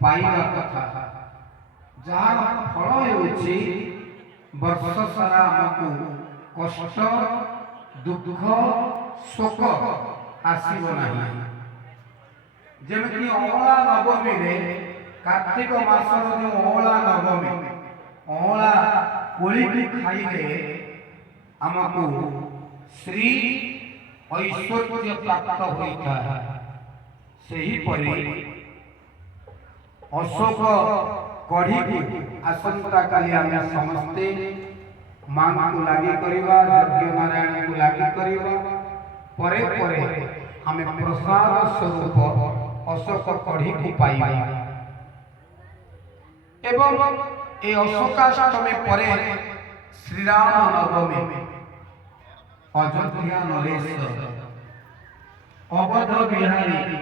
पाइबा कथा जहाँ फल होउछि वर्ष सारा हमको कष्ट दुख शोक आसीब नाही। जेमति अमला नवमी रे कार्तिक मासर जो अमला नवमी अमला कोली खाइले हमको श्री ऐश्वर्य प्राप्त होता है। सही परि अशोक कढ़ी आसंता काली आम समस्ते मां को लागी करवा यज्ञ नारायण को लागी करवा परे परे हमें प्रसाद स्वरूप अशोक कढ़ी को पाइबा एवं ए अशोकाष्टमी परे श्री राम नवमी अयोध्या नरेश अवध बिहारी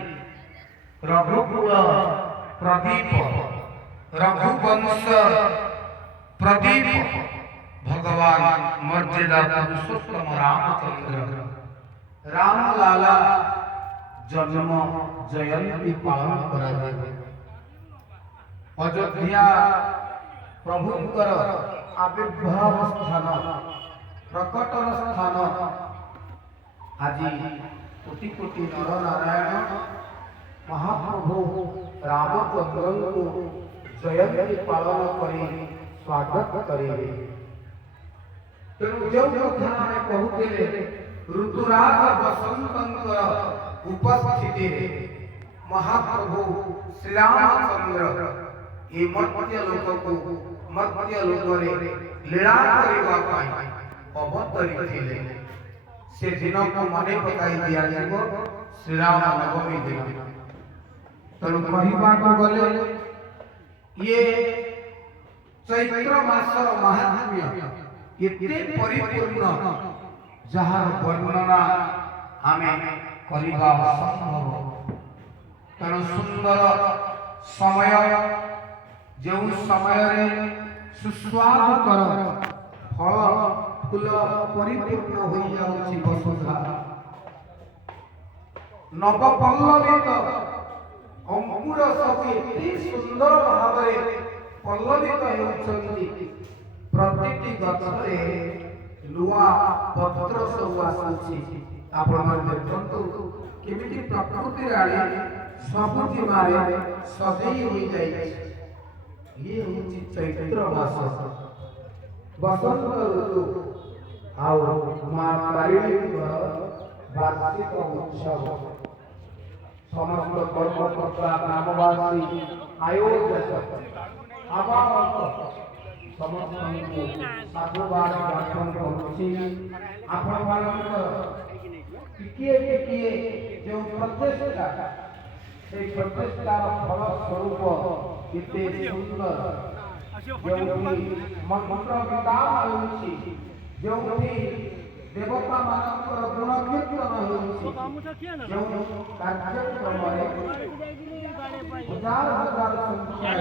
रघुकुल प्रदीप रघुवंश प्रदीप भगवान मर्यादा पुरुषोत्तम रामचंद्र राम लाला जन्म जयंती पालन करा जाए। अयोध्या प्रभुंकर आविर्भाव स्थान प्रकटन स्थान आज कोटि कोटि नर नारायण महाप्रभु रामचंद्र को जयंती पालन करी स्वागत करेंगे। तेणु जो कथा आमे कहूते ऋतुराज बसंतंकर उपस्थिति महाप्रभु श्री रामचंद्र ये मर्त्य लोक को मर्त्य लोक रे लीला करबा पाई अवतरिथिले। से दिन को मने पकाई दिया जीवो श्री राम नवमी दिन। तेणु कहवा को गले ये चैत्र मासर महात्म्य एते परिपूर्ण जहार वर्णना आमे करिबा असंभव। तेणु सुंदर समय जो समय रे सुस्वादुकर फल फूल परिपूर्ण हो जाउछि वसुधा नवपल्लवित अंकुर सब एते सुंदर भाव पल्लवित होउछन्ति। प्रत्येक गछरे नुआ पत्र सब आसुछि। आपण देखंतु केमिति प्रकृति आड़ी सबुज मारे सजई होई जाई। ये होछि चैत्र मास बसंत ऋतु आउ मां तारिणी वार्षिक उत्सव समस्त कर्मकर्ता ग्रामवासी आयोजक समस्त साधुवाद ज्ञापन करुछि। आपण टिकिए जो प्रचेष्टा से प्रचेष्टार फल स्वरूप इते सुंदर जो मंत्र विधान होछि जो देवता मानकर गुण कीर्तन होछि जो कार्यक्रम हजार हजार संख्या